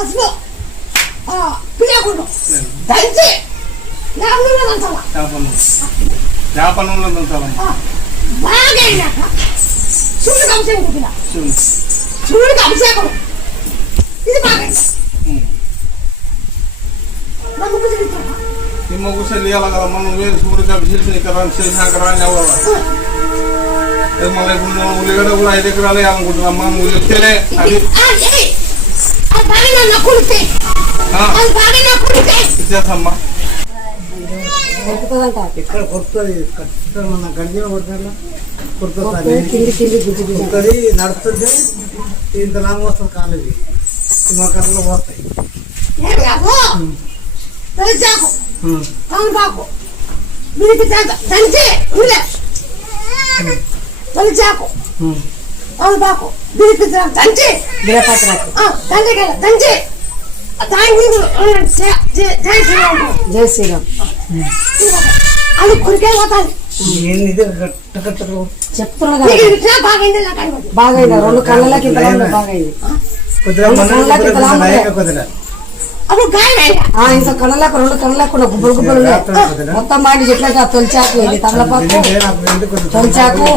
పసుపు పిల్లకుండా దంచి చేపలు బాగా అయినాక శివుడికి అభిషేకం కుట్టిన శివుడికి అభిషేకం ఇది బాగా ఈ మొగ్గు చెల్లియాలి కదా మనం వేరే సూర్యుడికి అభిషేకం ఇక్కడ చేసినాక రాని మళ్ళీ ఇప్పుడు ఉల్లిగడ్డ కూడా 5 ఎకరాలు వేయాలనుకుంటున్నాం మనం చెప్తేనే అది ఇచ్చేస్తామ్మా ఇక్కడ కొడుతుంది ఖచ్చితంగా గడిచిన కొడుతుంది కొడుతుంది నడుస్తుంటే ఇంత లాంగ్ వస్తుంది కాలేజీ మా కళ్ళలో పోతాయి తొలిచాకు పాకు దంచి దంచి జై శ్రీరామ్ అది కొరికే పోతాది చెప్తున్నా బాగైంది 2 కళ్ళకి ఇంకా కళ్ళకు 2 కళ్ళకు గుబ్బలు గుబ్బలు మొత్తం బాగా చెట్ల తొలిచాకు ఇది తమలపాకు తొలిచాకు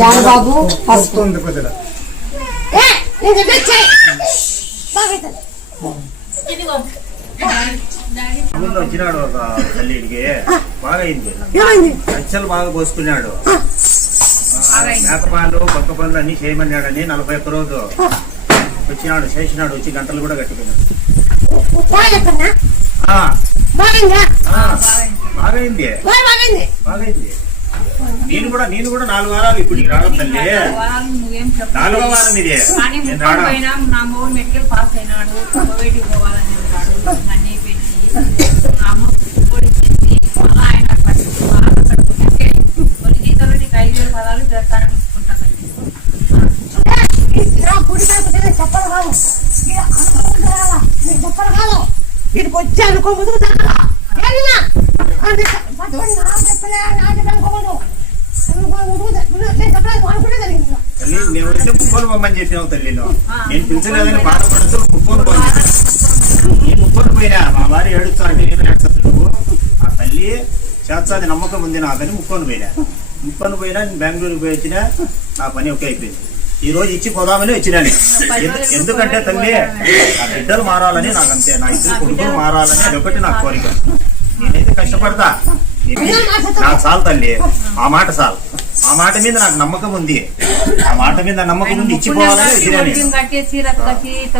జానబాబు పసుపు వచ్చినాడు ఒక తల్లిడికి బాగా అయింది లక్షలు బాగా పోసుకున్నాడు మేకపాలు పక్క పనులు అన్ని చేయమన్నాడని 41 రోజు వచ్చినాడు చేసినాడు వచ్చి గంటలు కూడా కట్టిపోయినాడు బాగైంది బాగైంది నేను కూడా 4 వారాలు ఇప్పుడు రావడం తల్లి 4వ వారం ఇది మెడికల్ పాస్ అయినాడు పోవాలని అన్ని పెట్టి అమ్మ అలా ఆయన కొన్ని జీతాలు 5,000 పదాలు ప్రస్తారం ఇచ్చుకుంటానండి వీడికి వచ్చి అనుకోదు నేను వచ్చి ముప్పలు పొమ్మని చెప్పినావు తల్లి నేను పిలిచలేదని బాధపడుతూ ముప్పలు పోయి నేను ముప్పలు పోయినా మా వారి ఏడుస్తా అంటే నేను ఏడుస్తాను నువ్వు ఆ తల్లి చేస్తాది నమ్మకం ఉంది నాకని ముప్పను పోయినా నేను బెంగళూరుకి పోయి వచ్చినా నా పని ఒకే అయిపోయింది. ఈ రోజు ఇచ్చి పోదామని వచ్చినాను. ఎందుకంటే తల్లి ఆ బిడ్డలు మారాలని నాకు అంతే, నా 2 కొడుకులు మారాలని అదొకటి నా కోరిక. నేనైతే కష్టపడతా, నాకు చాలు తల్లి, ఆ మాట చాలు. ఆ మాట మీద నాకు నమ్మకం ఉంది, ఆ మాట మీద నమ్మకం ఉంది, ఇచ్చిపోవాలని వచ్చినాను.